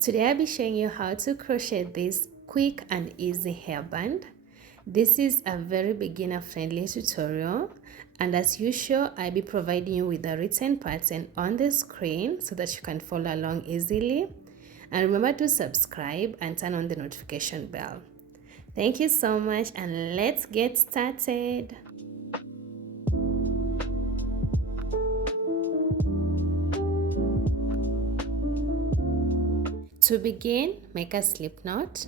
Today I'll be showing you how to crochet this quick and easy hairband. This is a very beginner friendly tutorial, and as usual I'll be providing you with a written pattern on the screen so that you can follow along easily. And remember to subscribe and turn on the notification bell. Thank you so much, and let's get started. To begin, make a slip knot.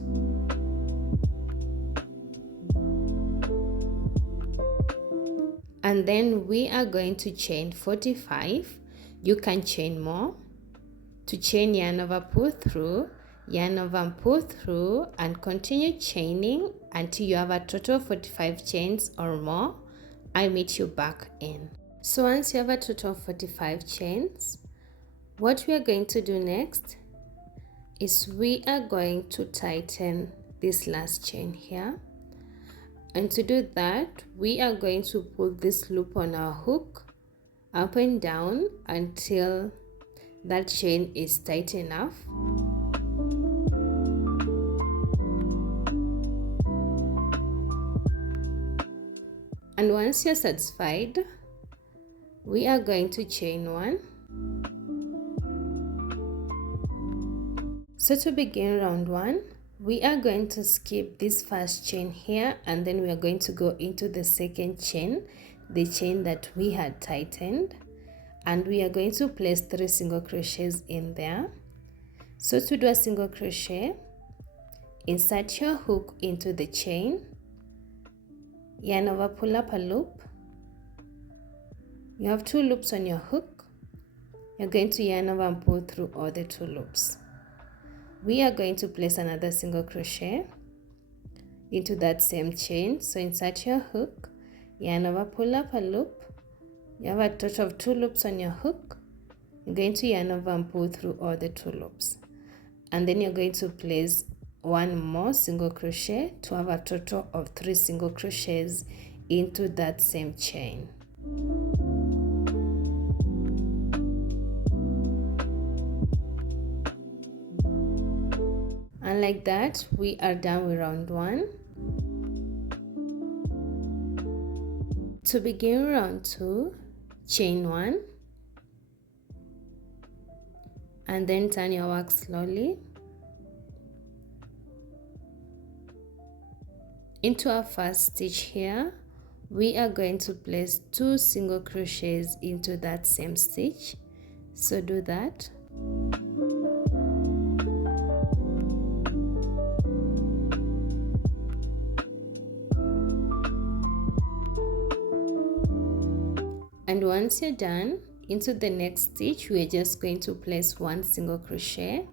And then we are going to chain 45. You can chain more. To chain yarn over, pull through, yarn over and pull through, and continue chaining until you have a total of 45 chains or more. I'll meet you back in. So once you have a total of 45 chains, what we are going to do next is we are going to tighten this last chain here. And to do that, we are going to pull this loop on our hook up and down until that chain is tight enough. And once you're satisfied, we are going to chain one. So to begin round one, we are going to skip this first chain here, and then we are going to go into the second chain, the chain that we had tightened, and we are going to place 3 single crochets in there. So to do a single crochet, insert your hook into the chain, yarn over, pull up a loop. You have 2 loops on your hook. You're going to yarn over and pull through all the 2 loops. We are going to place another single crochet into that same chain. So insert your hook, yarn over, pull up a loop. You have a total of 2 loops on your hook. You're going to yarn over and pull through all the 2 loops. And then you're going to place 1 more single crochet to have a total of 3 single crochets into that same chain. And like that, we are done with round 1. To begin round 2, chain 1, and then turn your work slowly into our first stitch here. We are going to place 2 single crochets into that same stitch, so do that. And once you're done, into the next stitch, we're just going to place 1 single crochet.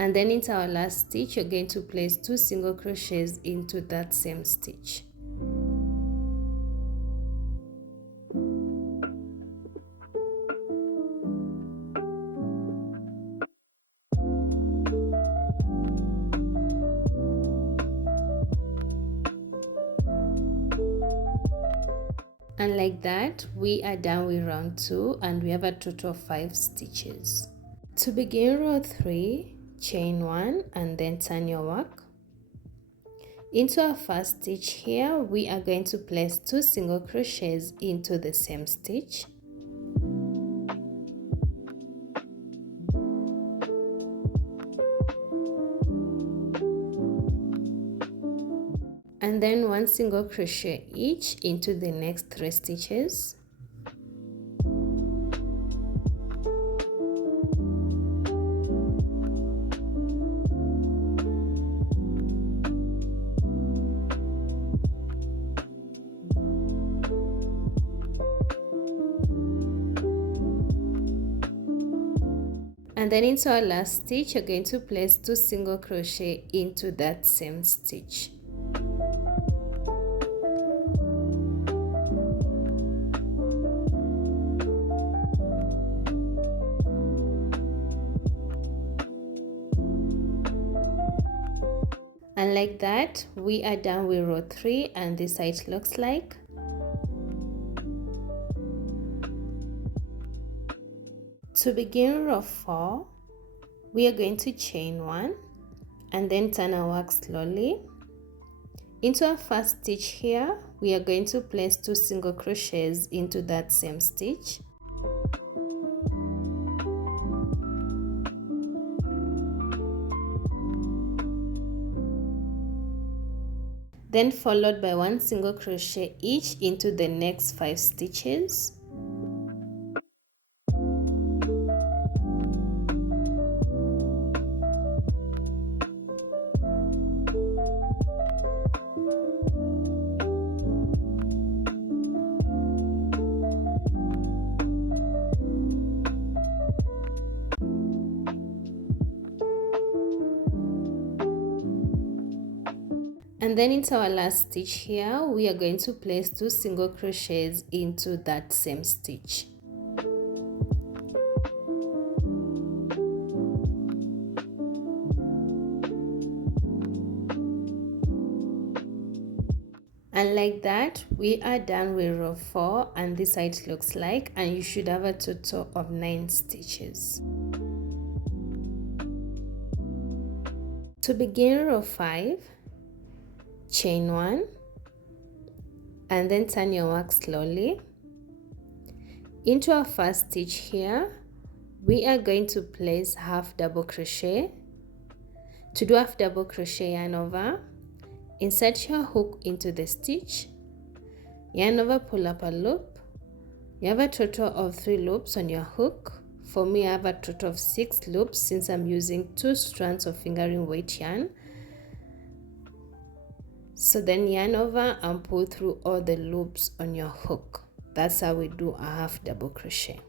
And then into our last stitch, you're going to place 2 single crochets into that same stitch. And like that, we are done with round 2, and we have a total of 5 stitches. To begin row 3, chain 1 and then turn your work. Into our first stitch here, we are going to place 2 single crochets into the same stitch. And then 1 single crochet each into the next 3 stitches. And then into our last stitch, you're going to place 2 single crochet into that same stitch. And like that, we are done with row 3, and this is how it looks like. To begin row 4, we are going to chain 1 and then turn our work slowly. Into our first stitch here, we are going to place 2 single crochets into that same stitch. Then followed by 1 single crochet each into the next 5 stitches. And then into our last stitch here, we are going to place 2 single crochets into that same stitch. And like that, we are done with row 4, and this is how it looks like, and you should have a total of 9 stitches. To begin row 5, chain 1 and then turn your work slowly. Into our first stitch here, we are going to place half double crochet. To do half double crochet, yarn over, insert your hook into the stitch, yarn over, pull up a loop. You have a total of 3 loops on your hook. For me, I have a total of 6 loops since I'm using 2 strands of fingering weight yarn. So then yarn over and pull through all the loops on your hook. That's how we do a half double crochet.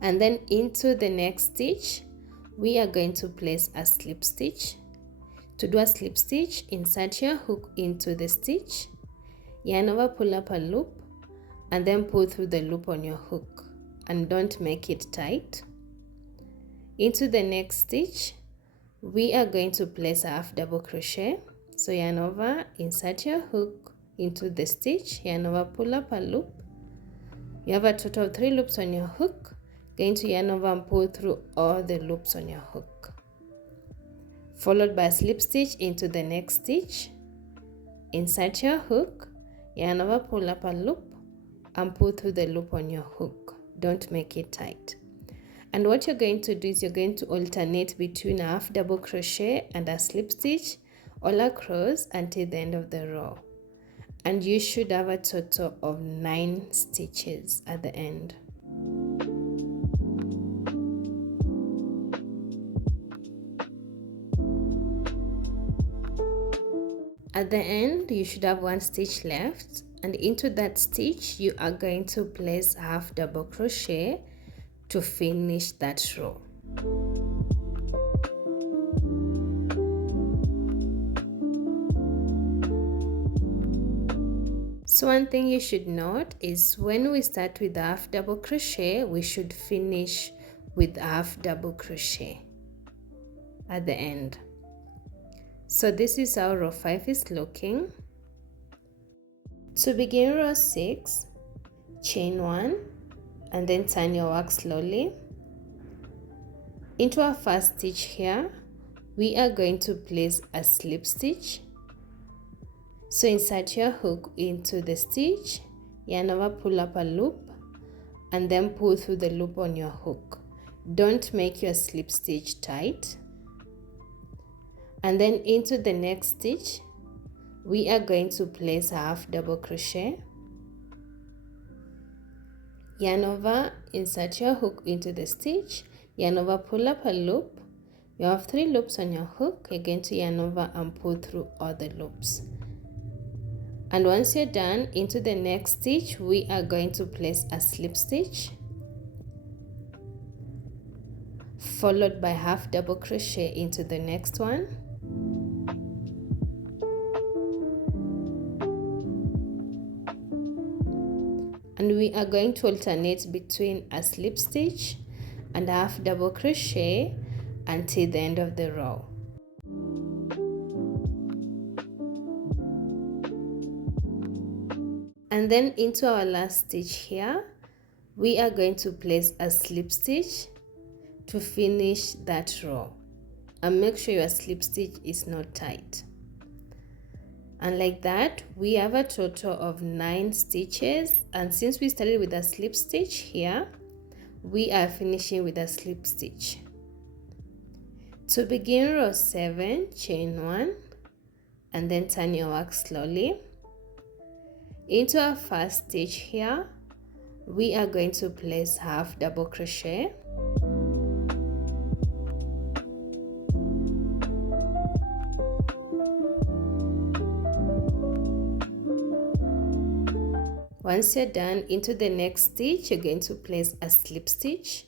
And then into the next stitch, we are going to place a slip stitch. To do a slip stitch, insert your hook into the stitch, yarn over, pull up a loop, and then pull through the loop on your hook. And don't make it tight. Into the next stitch, we are going to place a half double crochet. So yarn over, insert your hook into the stitch, yarn over, pull up a loop. You have a total of 3 loops on your hook. Going to yarn over and pull through all the loops on your hook. Followed by a slip stitch into the next stitch. Insert your hook, yarn over, pull up a loop, and pull through the loop on your hook. Don't make it tight. And what you're going to do is you're going to alternate between a half double crochet and a slip stitch all across until the end of the row, and you should have a total of 9 stitches at the end. At the end, you should have 1 stitch left, and into that stitch you are going to place a half double crochet to finish that row. So one thing you should note is when we start with half double crochet, we should finish with half double crochet at the end. So this is how row 5 is looking. To begin row 6, chain 1 and then turn your work slowly. Into our first stitch here, we are going to place a slip stitch. So insert your hook into the stitch, yarn over, pull up a loop, and then pull through the loop on your hook. Don't make your slip stitch tight. And then into the next stitch, we are going to place a half double crochet. Yarn over, insert your hook into the stitch, yarn over, pull up a loop. You have 3 loops on your hook. You're going to yarn over and pull through all the loops. And once you're done, into the next stitch, we are going to place a slip stitch, followed by half double crochet into the next one. And we are going to alternate between a slip stitch and a half double crochet until the end of the row. And then into our last stitch here, we are going to place a slip stitch to finish that row, and make sure your slip stitch is not tight. And like that, we have a total of 9 stitches, and since we started with a slip stitch here, we are finishing with a slip stitch. To begin row 7, chain 1 and then turn your work slowly. Into our first stitch here, we are going to place half double crochet. Once you're done, into the next stitch, you're going to place a slip stitch,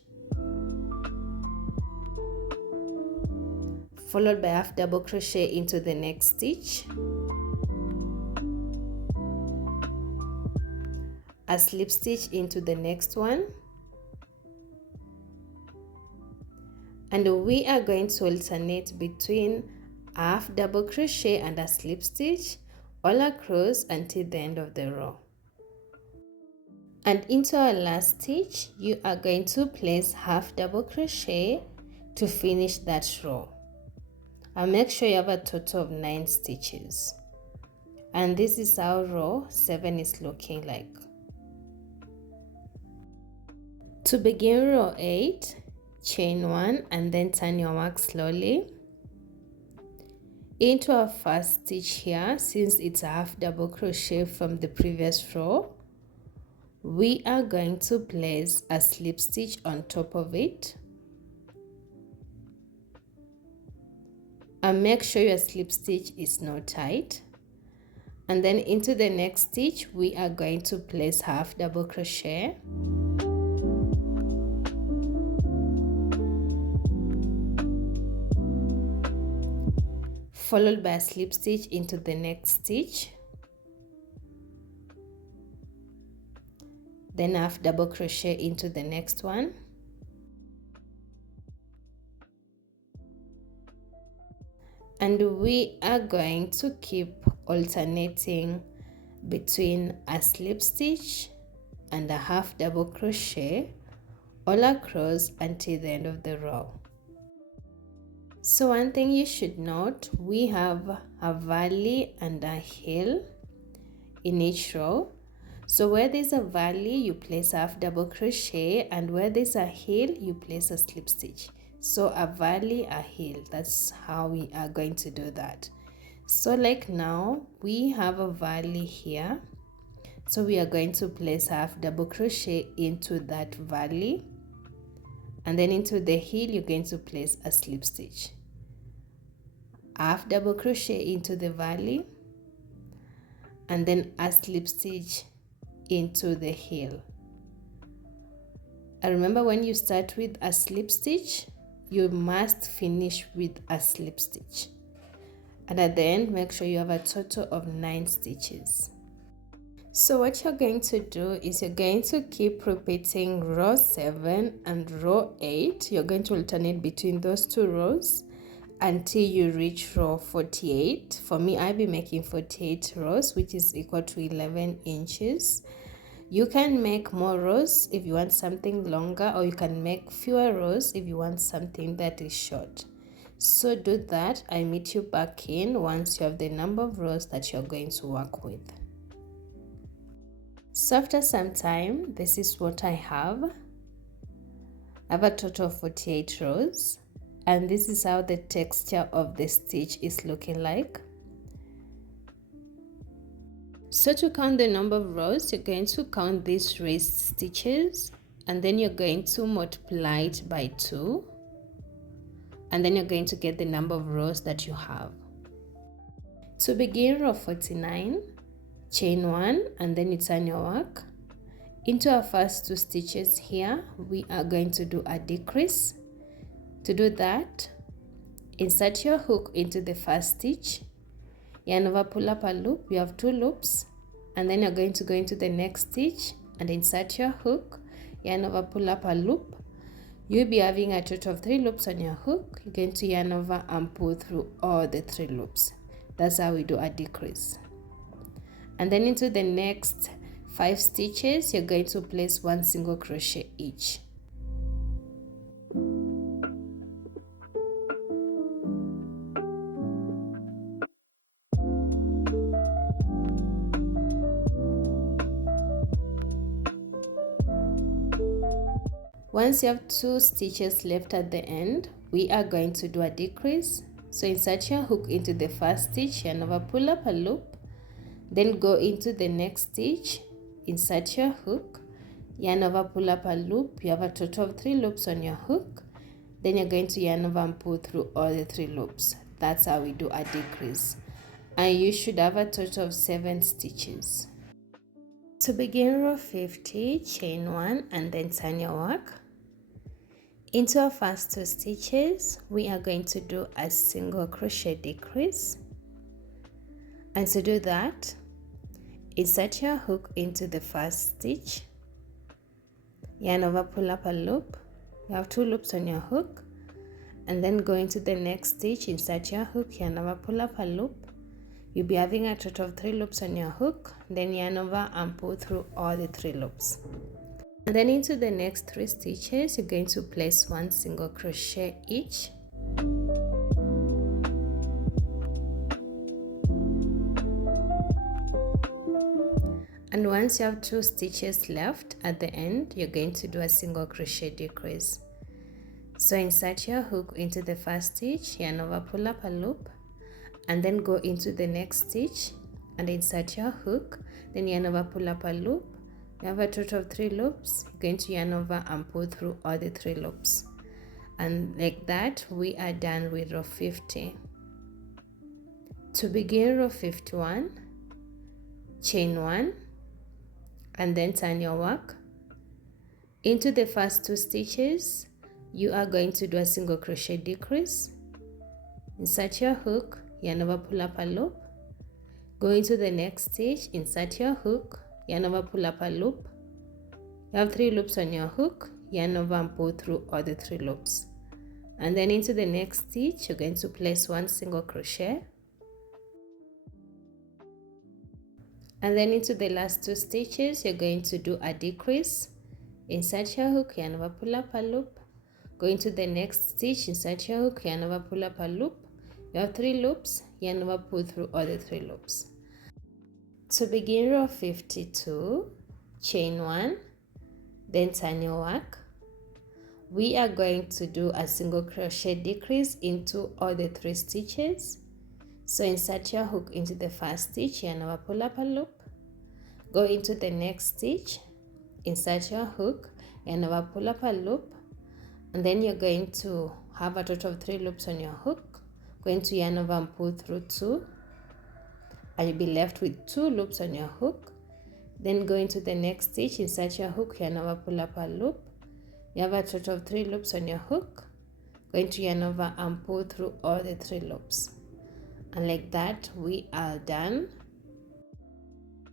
followed by half double crochet into the next stitch, a slip stitch into the next one, and we are going to alternate between half double crochet and a slip stitch all across until the end of the row. And into our last stitch, you are going to place half double crochet to finish that row. And make sure you have a total of 9 stitches. And this is how row 7 is looking like. To begin row 8, chain 1 and then turn your work slowly. Into our first stitch here, since it's a half double crochet from the previous row, we are going to place a slip stitch on top of it, and make sure your slip stitch is not tight. And then into the next stitch, we are going to place half double crochet, followed by a slip stitch into the next stitch, then half double crochet into the next one, and we are going to keep alternating between a slip stitch and a half double crochet all across until the end of the row. So one thing you should note, we have a valley and a hill in each row. So where there's a valley, you place half double crochet, and where there's a hill, you place a slip stitch. So a valley, a hill, that's how we are going to do that. So like now, we have a valley here. So we are going to place half double crochet into that valley, and then into the hill, you're going to place a slip stitch. Half double crochet into the valley, and then a slip stitch into the hill. And remember, when you start with a slip stitch, you must finish with a slip stitch, and at the end make sure you have a total of 9 stitches. So what you're going to do is you're going to keep repeating row 7 and row 8. You're going to alternate between those 2 rows until you reach row 48. For me, I'll be making 48 rows, which is equal to 11 inches. You can make more rows if you want something longer, or you can make fewer rows if you want something that is short. So do that. I meet you back in once you have the number of rows that you're going to work with. So after some time, this is what I have. I have a total of 48 rows, and this is how the texture of the stitch is looking like. So to count the number of rows, you're going to count these raised stitches, and then you're going to multiply it by 2, and then you're going to get the number of rows that you have. To begin row 49, chain 1 and then you turn your work. Into our first 2 stitches here, we are going to do a decrease. To do that, insert your hook into the first stitch, yarn over, pull up a loop. You have 2 loops, and then you're going to go into the next stitch and insert your hook, yarn over, pull up a loop. You'll be having a total of 3 loops on your hook. You're going to yarn over and pull through all the 3 loops. That's how we do a decrease. And then into the next 5 stitches, you're going to place 1 single crochet each. Once you have 2 stitches left at the end, we are going to do a decrease. So insert your hook into the first stitch, yarn over, pull up a loop, then go into the next stitch, insert your hook, yarn over, pull up a loop. You have a total of 3 loops on your hook. Then you're going to yarn over and pull through all the 3 loops. That's how we do a decrease. And you should have a total of 7 stitches. To begin row 50, chain 1 and then turn your work. Into our first 2 stitches, we are going to do a single crochet decrease. And to do that, insert your hook into the first stitch, yarn over, pull up a loop. You have 2 loops on your hook, and then go into the next stitch, insert your hook, yarn over, pull up a loop. You'll be having a total of 3 loops on your hook, then yarn over and pull through all the 3 loops. And then into the next 3 stitches, you're going to place 1 single crochet each. And once you have 2 stitches left at the end, you're going to do a single crochet decrease. So insert your hook into the first stitch, yarn over, pull up a loop, and then go into the next stitch and insert your hook, then yarn over, pull up a loop. You have a total of 3 loops. You're going to yarn over and pull through all the 3 loops. And like that, we are done with row 50. To begin row 51, chain 1 and then turn your work. Into the first 2 stitches, you are going to do a single crochet decrease. Insert your hook, yarn over, pull up a loop. Go into the next stitch, insert your hook, yarn over, pull up a loop. You have 3 loops on your hook, yarn over and pull through all the 3 loops. And then into the next stitch, you're going to place 1 single crochet. And then into the last 2 stitches, you're going to do a decrease. Insert your hook, yarn over, pull up a loop. Go into the next stitch, insert your hook, yarn over, pull up a loop. You have 3 loops, yarn over, pull through all the 3 loops. To begin row 52, chain 1, then turn your work. We are going to do a single crochet decrease into all the 3 stitches. So insert your hook into the first stitch, yarn over, pull up a loop. Go into the next stitch, insert your hook, yarn over, pull up a loop. And then you're going to have a total of 3 loops on your hook. Going to yarn over and pull through 2. And you'll be left with 2 loops on your hook. Then go into the next stitch, insert your hook, yarn over, pull up a loop. You have a total of 3 loops on your hook. Going to yarn over and pull through all the 3 loops. And like that, we are done.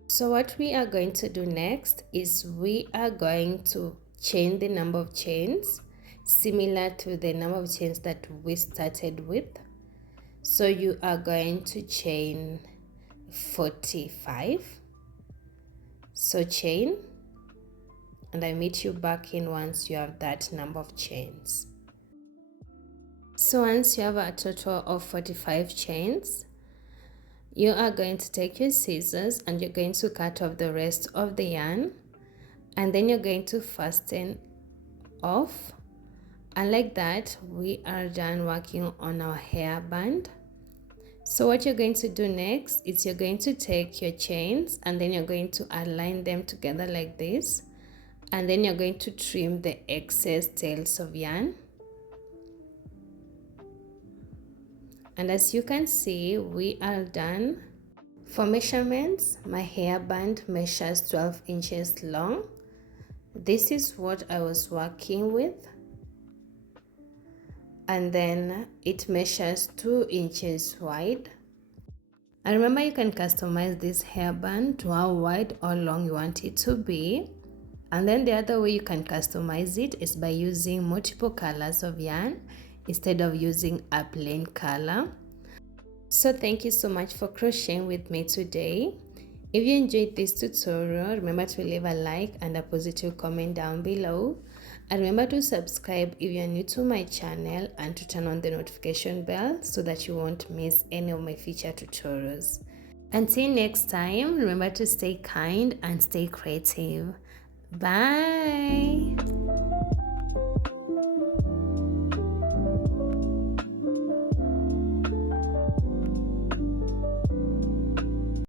So what we are going to do next is we are going to chain the number of chains similar to the number of chains that we started with. So you are going to chain 45. So chain, and I meet you back in once you have that number of chains. So once you have a total of 45 chains, you are going to take your scissors and you're going to cut off the rest of the yarn, and then you're going to fasten off. And like that, we are done working on our hairband. So what you're going to do next is you're going to take your chains and then you're going to align them together like this, and then you're going to trim the excess tails of yarn. And as you can see, we are done. For measurements, my hairband measures 12 inches long. This is what I was working with. And then it measures 2 inches wide. And remember, you can customize this hairband to how wide or long you want it to be. And then the other way you can customize it is by using multiple colors of yarn instead of using a plain color. So thank you so much for crocheting with me today. If you enjoyed this tutorial, remember to leave a like and a positive comment down below. And remember to subscribe if you are new to my channel and to turn on the notification bell so that you won't miss any of my future tutorials. Until next time, remember to stay kind and stay creative. Bye!